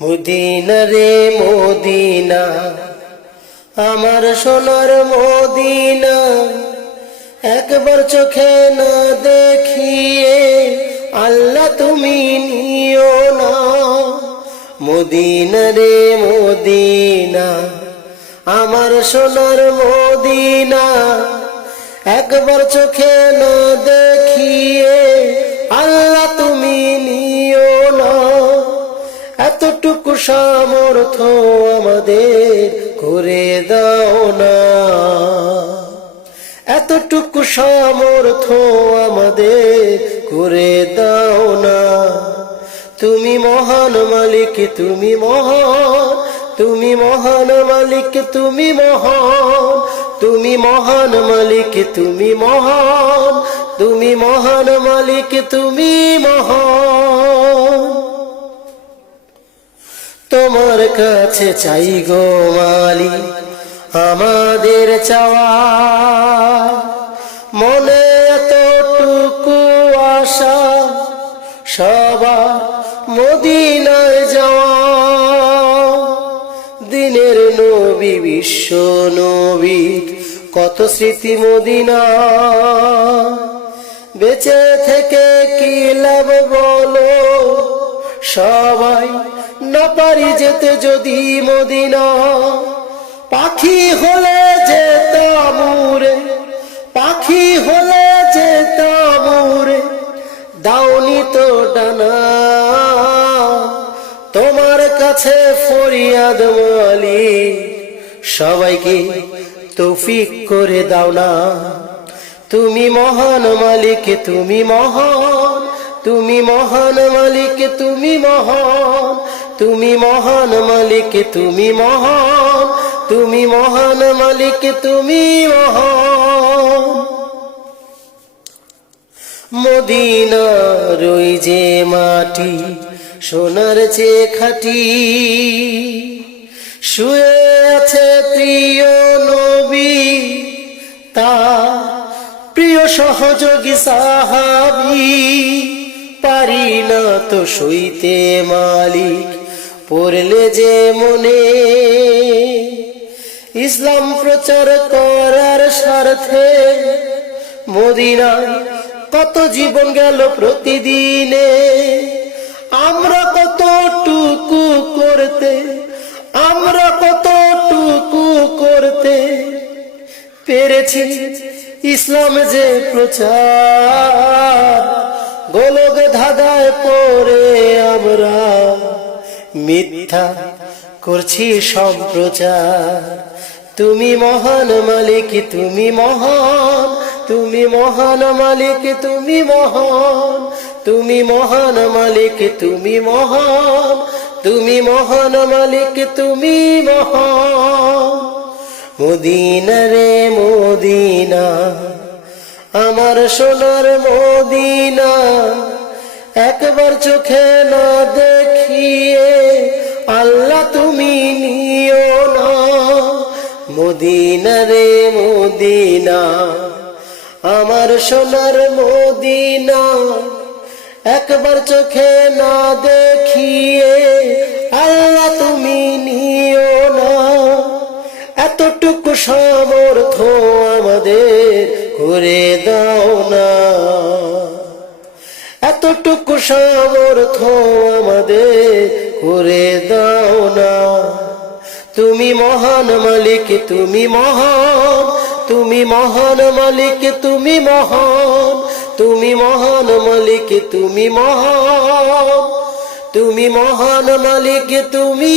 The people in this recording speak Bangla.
মদিনা রে মদিনা, আমার সোনার মদিনা, একবার চোখে না দেখিয়ে আল্লাহ তুমি নিও না। মদিনা রে মদিনা, আমার সোনার মদিনা, একবার চোখে না দেখিয়ে আল্লাহ তুমি নিও না। এতটুকু সামর্থ্য আমাদের করে দাও না, এতটুকু সামর্থ্য আমাদের করে দাও না। তুমি মহান মালিক, তুমি মহান, তুমি মহান মালিক, তুমি মহান, তুমি মহান মালিক, তুমি মহান, তুমি মহান মালিক, তুমি মহান। তোমার কাছে চাই গো মালিক আমাদের চাওয়া, মনে এতটুকু আশা সবার মদিনায় যাওয়া। দিনের নবী বিশ্ব নবী কত স্মৃতি মদিনা, বেঁচে থেকে কি লাভ বলো, সবাই না পারি যেতে যদি মদিনা। পাখি হলে যেতাম উড়ে, পাখি হলে যেতাম উড়ে, দাওনি তো ডানা। তোমার কাছে ফরিয়াদ মালিক, সবাইকে তৌফিক করে দাও না। তুমি মহান মালিক, তুমি মহান, তুমি মহান মালিক, তুমি মহান, তুমি মহান মালিক, তুমি মহান, তুমি মহান মালিক, তুমি মহান। মদিনার ওই যে মাটি সোনার চেয়ে খাঁটি, শুয়ে আছে প্রিয় নবী, তার প্রিয় সহযোগী সাহাবী। পারি না তো সইতে মালিক, পড়লে যে মনে ইসলাম প্রচার করার স্বার্থে। মদিনায় কত জীবন গেল প্রতিদিনে, আমরা কতটুকু করতে, আমরা কতটুকু করতে পেরেছি ইসলাম যে প্রচার। গোলক ধাঁধায় পড়ে আমরা মিথ্যা করছি সম্প্রচার। তুমি মহান মালিক, তুমি মহান, তুমি মহান মালিক, তুমি মহান, তুমি মহান মালিক, তুমি মহান, তুমি মহান মালিক, তুমি মহান। মদিনা রে মদিনা, আমার সোনার মদিনা, একবার চোখে না দেখিয়ে আল্লাহ তুমি নিও না। মদিনা রে মদিনা, আমার সোনার মদিনা, একবার চোখে না দেখিয়ে আল্লাহ তুমি নিও না। এতটুকু সামর্থ্য আমাদের করে দাও না, এতটুকু সামর্থ্য আমাদের করে দাও না। তুমি মহান মালিক, তুমি মহান, তুমি মহান মালিক, তুমি মহান, তুমি মহান মালিক, তুমি মহান, তুমি মহান মালিক, তুমি